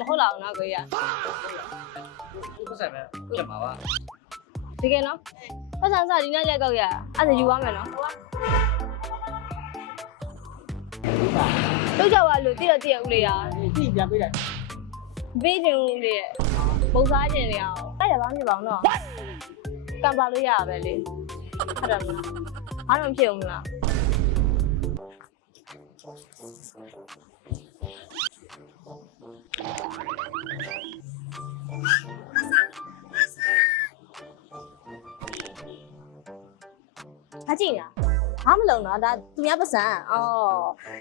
မဟုတ်လားနော်ကိုရ ပတ်ဆိုင်ပဲပြတ်မှာပါ တကယ်နော်ပတ်စံစားဒီနေ့လက်ကောက်ရအဲ့ဒါယူရမယ်နော်တို့ကြောက်ရလို့တည့်ရဦးလေးရ ကြည့်ပြန်ပေးတယ် ပေးခြင်းဦးလေးရဲ့ပုံစားခြင်းတွေအောင်အဲ့ဒါဘာမှမဖြစ်ပါဘူးနော်ကံပါလို့ရပါပဲလေဟုတ်တယ်မလားအားတော့ဖြစ်အောင်မလားအကြည့်ညာအားမလုံးတော့ဒါသူများပတ်စံ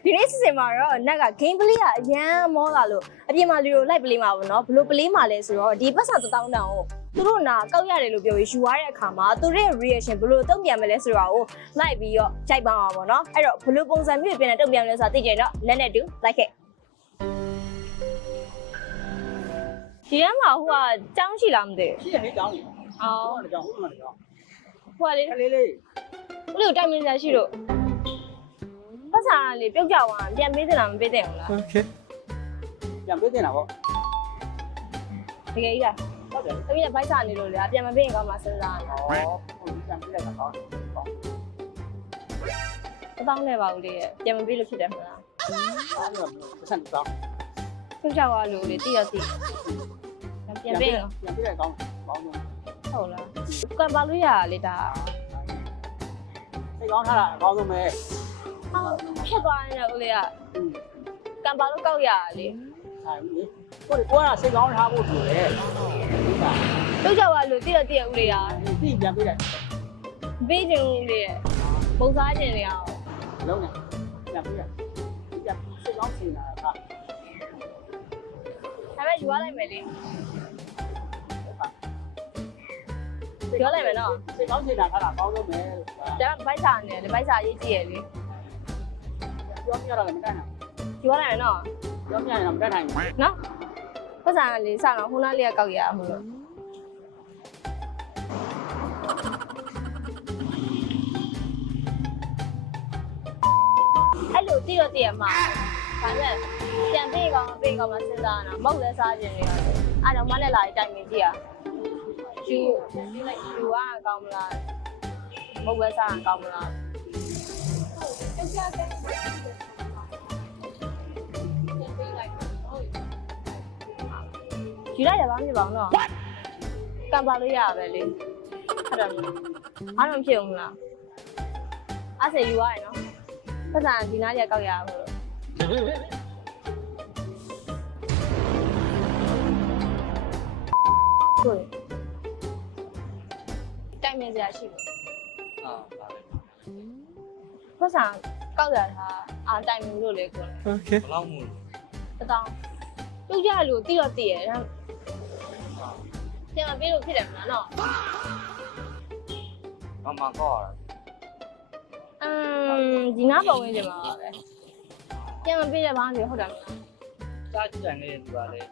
ဒီနေ့စီစဉ်မှာတော့နက်က game play ကအရန်မောလာလို့အပြင်မှာလူတို့ live play မှာပေါ့နော်ဘလို့ play မှာလဲဆိုတော့ဒီပတ်စံ1000တောင်ကိုသူတို့နာကောက်ရတယ်လို့ပြောပြီးယူရတဲ့အခါမှာသူတို့ရဲ့ reaction ဘလို့တုံ့ပြန်မလဲဆိုတာကို like ပြီးတော့ကြိုက်ပါမှာပေါ့နော်အဲ့တော့ဘလို့ပုံစံမျိုးပြင်နေတုံ့ပြန်မလဲဆိုတာသိကြရင်တော့လက်နဲ့တူ like ခဲ့ဒီကမှာဟိုကကြောင်းရှိလားမသိ ရှိရနေတောင်းနေဟုတ်တယ်ကြောင်းဟုတ်တယ်ကြောင်း ဟိုကလေ လေးလေး ဘလို့တိုင်မင်းစားရှိတော့ပတ်စံလေးပြုတ်ကြသွားပြန်ပေးတင်လားမပေးတင်ဘူးလား โอเคပြန်ပေးတင်တာပေါ့ တကယ်ကြီးလား ဟုတ်တယ် သမီးကဘိုက်စာနေလို့လေပြန်မပေးရင်ကောင်းမှစဉ်းစားနေ ဟောပြန်ပေးလိုက်တာကောင်း 1000နဲ့ပါဦးလေးရဲ့ပြန်မပေးလို့ဖြစ်တယ်မလား အဲ့ဒါပတ်ဆိုင်တောင်း ပြုတ်ကြသွားလို့လေတိရတိပြန်ပေးရင် ပြန်ပေးလိုက်ကောင်းကောင်းတယ် ဟုတ်လားကံပါလို့ရလေဒါ စိတ်ကောင်းထားတာအကောင်းဆုံးပဲ ဖြတ်သွားရင်ဦးလေးကကံပါလို့ကောက်ရလေ အဲ့ဒီကိုကစိတ်ကောင်းထားဖို့လိုတယ် ပြုတ်ကြသွားလို့တိရတိဦးလေးက ဒီပြန်ပေးလိုက် ပေးခြင်းဦးလေးရဲ့ပုံစားခြင်းတွေအောင် လုံးနေပြန်ပေးလိုက်ပြန်စိတ်ကောင်းချင်တာက ဒါပေမဲ့ယူရလိုက်မယ်လေပြောလိုက်မယ်နော် စိတ်ကောင်းချင်တာကအကောင်းဆုံးပဲ ဒါဘိုက်စာနဲ့လေဘိုက်စာရေးကြည့်ရလေ ပြောပြရတာလည်းမတတ်နိုင် ယူရလိုက်မယ်နော် ပြောပြရရင်မတတ်နိုင်ဘူး နော်ပတ်စံလေးစတော့ခုနလေးကကောက်ရအောင်လို့အဲ့လိုတိရတိရမှာဒါနဲ့ပြန်ပေးကောင်းမပေးကောင်းမစဉ်းစားတာမဟုတ်လဲစားခြင်းတွေရတယ်အဲ့တော့မနဲ့လာတိုင်နေကြည့်ရယူကကောင်းမလားမဟုတ်ပဲစားကောင်းမလားယူလိုက်ရပါမဖြစ်ပါဘူးနော်ကံပါလို့ရပါပဲလေဟုတ်တယ်အားတော့ဖြစ်အောင်လားအဲ့ဒါယူရရနော်ပတ်စံဒီနားရက်ကောက်ရအောင်လို့ကိုတိုင်မြင်စရာရှိလို့ အာပါပဲ ပတ်စံကောက်ရတာအာတိုင်မြင်လို့လေကို โอเคဘယ်လောက်မှု တောင်းပြုတ်ကြလို့တိတော့တည်ရဒါပြန်မပြေးလို့ဖြစ်တယ်မလားနော် မမကောရ ဒီနားပုံဝင်ကြမှာပါပဲပြန်မပြေးရပါဘူးဟုတ်တယ်မလား စားကြံနေသူကလည်း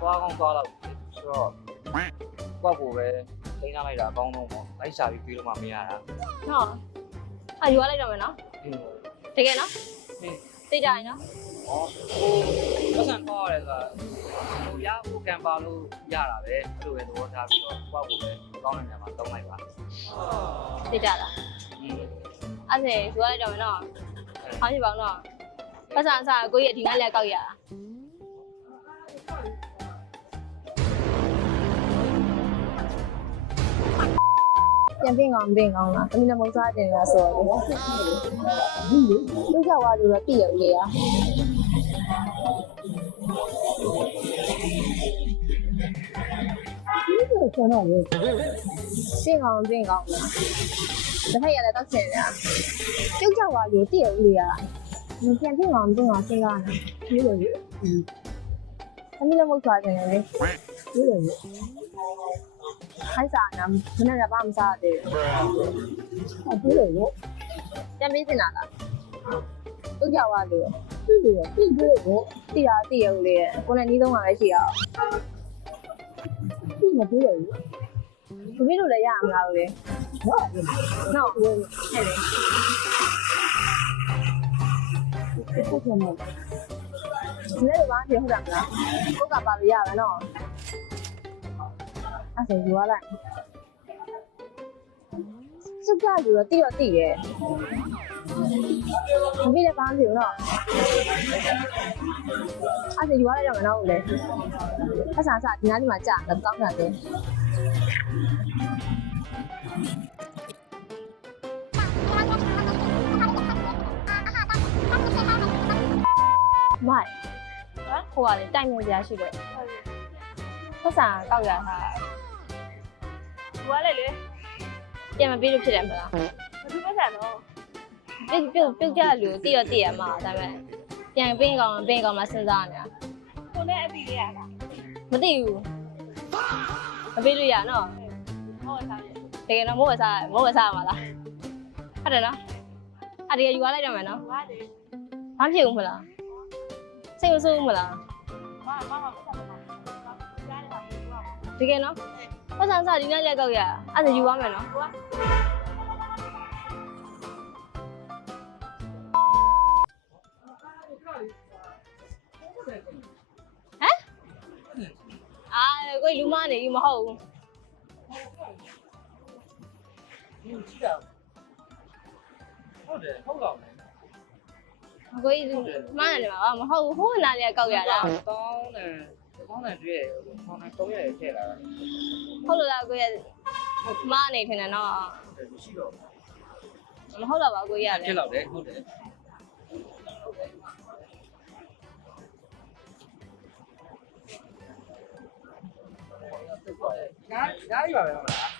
သွားကောင်းသွားတော့ဆိုတော့ကောက်ကိုပဲထိန်းထားလိုက်တာအကောင်းဆုံးပေါ့လိုက်ရှာပြီးပြေးလို့မှမရတာ နော်ယူရလိုက်တော့မယ်နော်တကယ်နော်သိကြရင်နော် ဟောပတ်စံကောရတယ်ဆိုတာဟိုရဖို့ကံပါလို့ရတာပဲအဲ့လိုပဲသဘောထားပြီးတော့ကောက်ကိုပဲကောင်းတဲ့နေရာမှာတုံးလိုက်ပါ သိကြလားအဲ့ဒါယူရလိုက်တော့မယ်နော်ဟောဖြစ်ပါဦးနော်ပတ်စံအစားကိုကြီးဒီနားလက်ကောက်ရပြန်ပြင်ကောင်းလားအမိလည်းမုံစားတင်လားဆိုတော့လေလူကြောက်သွားလို့တော့တည်ရဦးလေอ่ะဆန်းတော့လေ ပြင်ကောင်းလားတစ်ဖက်ရလည်းတော့ဆင်ရပြုတ်ကြောက်သွားလို့တည်ရဦးလေอ่ะပြန်ပြင်ကောင်းစဉ်းစားနေဒီလိုလေအမိလည်းမုံစားတင်လေဒီလိုလေခိုင်းစားနာမနဲ့ကဘာမှမစားသေးဘူးဟုတ်တယ်လို့ပြန်မေးတင်လာလားပြုတ်ကြောက်သွားလို့ပြီးလို့တည်ရဦးလေကိုနဲ့နီးဆုံးမှာပဲရှိရအောင်ပြီးမပြေးရဘူးဘယ်လိုလဲရအောင်လားလေနော်ဟဲ့လေ လဲဘာဖြစ်ဟုတ်တာမလားကိုကပါလို့ရပါနော်အဲ့ဒါယူရလိုက်စုကယူတော့တိတော့တိတယ်မပြီးလည်းဘာမှမဖြစ်ဘူးနော်အဲ့ဒါယူရလိုက်တော့မနော်လေအဆာဒီနားဒီမှာကြာတော့တောင်းတာတယ်မိုက်ဟိုကလေတိုင်နေကြရှိတယ်ဆက်ဆံကောက်ရတာဘာလဲလေပြန်မပြေးလို့ဖြစ်တယ်မလားမဖြစ်ပါနဲ့တော့ပြုတ်ကြလို့တိတော့တိရမှာဒါပေမဲ့ပြန်ပင်းကောင်မစဉ်းစားနေတာကိုနဲ့အပီလေးရတာမသိဘူးမပြေးလို့ရနော်ဟုတ်စားတယ်တကယ်တော့မိုးဝစားမှာလားဟုတ်တယ်နော်အဲ့ဒီယူရလိုက်တော့မယ်နော်ဘာဖြစ်ဘူးမလားစိတ်မဆိုးဘူးမလားတကယ်နော်ပတ်စံစားဒီနေ့လက်ကောက်ရအဲ့ဒါယူရမယ်နော်ဟမ်အာကိုလူမနေယူမဟုတ်ဘူးဟုတ်တယ်ဟုတ်တော့ ကိုကြီးမှန်းတယ်ပါမဟုတ်ဘူးဟိုနားလေးကောက်ရတာတောင်းတယ်တွေ့ရဆောင်းတယ်3ရက်ထည့်လာတာ ဟုတ်လို့လားကိုကြီးမှန်းနေထင်တယ်နော် မရှိတော့ မဟုတ်တော့ပါကိုကြီးရတယ် ဖြစ်တော့တယ်ဟုတ်တယ်နားလေးပါပဲဟုတ်လား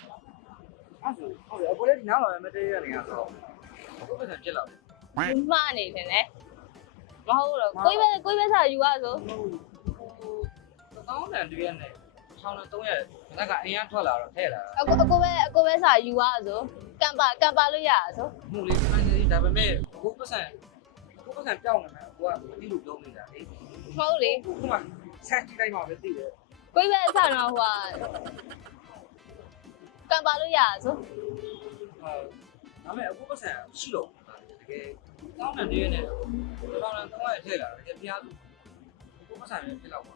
အဲ့ဆိုဟုတ်တယ်အကိုလည်းဒီနားမှာပဲမတည့်ရနေရဆိုတော့အခုပဲဖြစ်တော့ မှားနေတယ်လေမဟုတ်တော့ကိုကြီးပဲစားယူရဆို တောင်းတယ်တွေ့ရနေဆောင်းတော့3ရက်ဒါကအရင်ထွက်လာတော့ထည့်လာတာ အကိုပဲစားယူရဆိုကံပါလို့ရဆို မှုလေးမှန်တယ်ဒါပေမဲ့အခုပတ်စံပြောင်းနေမှာကိုကဒီလိုပြောနေတာလေ မဟုတ်လေ ခုမှဆက်ကြည့်လိုက်မှပဲသိတယ် ကိုကြီးပဲစားတော့ဟိုကံပါလို့ရဆို ဒါပေမဲ့အခုပတ်စံရှိတော့တကယ်တောင်းတယ်တွေ့ရနေဆောင်းတော့3ရက်ထည့်လာတယ်တကယ်ပြားသူအခုပတ်စံပဲဖြစ်တော့ပါ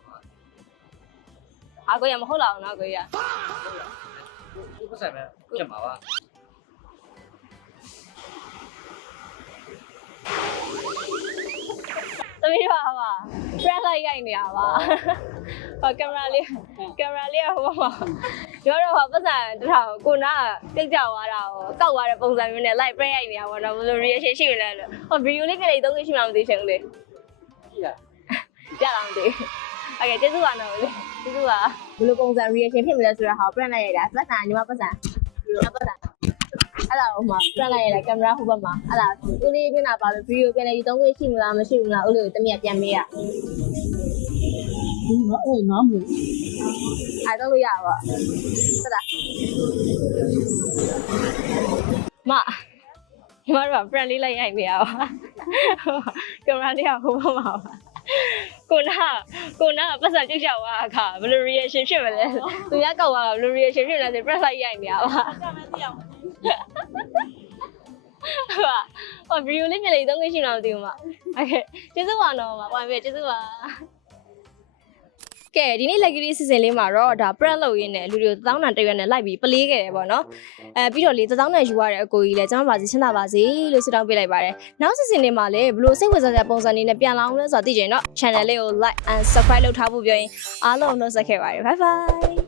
အာကိုရမဟုတ်လားနော်ကိုကြီးက အခုပတ်စံပဲဖြစ်မှာပါ သမီးပါပါ press လိုက်ရိုက်နေရပါဟောကင်မရာလေးကဟိုမှာပြောတော့ပတ်စံတထောင်ကိုနာပြုတ်ကြသွားတာကိုကောက်သွားတဲ့ပုံစံမျိုးနဲ့ live press ရိုက်နေရပါတော့ဘယ်လို reaction ရှိလဲလို့ဟော video လေးပြလိုက်3ခုရှိမှမသိချင်ဘူးလေ ရှိလား ပြလာမသိโอเคကျေးဇူးပါနော်လေကျေးဇူးပါဘယ်လိုပုံစံ reaction ဖြစ်မလဲဆိုတာဟော press လိုက်ရိုက်တာပတ်စံညီမပတ်စံအဲ့ဒါဟိုမှာ press လိုက်ရိုက်တာကင်မရာဟိုဘက်မှာအဲ့ဒါဦးလေးပြင်တာပါပဲ video ပြန်လိုက်3ခုရှိမလားမရှိဘူးလားဦးလေးတမီးပြန်မေးရငါမလို့အဲ့တော့ရပါစတာမညီမတို့က friend လေးလိုက်ရိုက်နေရပါကင်မရာလေးကဟိုဘက်မှာပါကိုနာပတ်စံပြုတ်ချသွားအခါဘယ်လို reaction ဖြစ်မလဲသူများကောက်သွားတာဘယ်လို reaction ဖြစ်လဲဆို press လိုက်ရိုက်နေရပါဟို video လေးပြန်လေး3ခုရှိတော့မသိဘူးမโอเคကျေးဇူးပါနော်မဝိုင်းပဲကျေးဇူးပါကဲဒီနေ့ luxury စီစဉ်လေးမှာတော့ဒါ press လုပ်ရင်းနဲ့လူတွေ1000တန်တရွက်နဲ့လိုက်ပြီးပလေးခဲ့တယ်ပေါ့နော်ပြီးတော့လေ1000တန်ယူရတဲ့အကိုကြီးလည်းကျွန်တော်ပါစီချမ်းသာပါစေလို့ဆုတောင်းပေးလိုက်ပါတယ်နောက်စီစဉ်လေးမှာလည်းဘလို့စိတ်ဝင်စားတဲ့ပုံစံလေးနဲ့ပြန်လာအောင်လဲဆိုတာသိကြရင်တော့ channel လေးကို like and subscribe လုပ်ထားဖို့ပြောရင်အားလုံးနှုတ်ဆက်ခဲ့ပါတယ် bye bye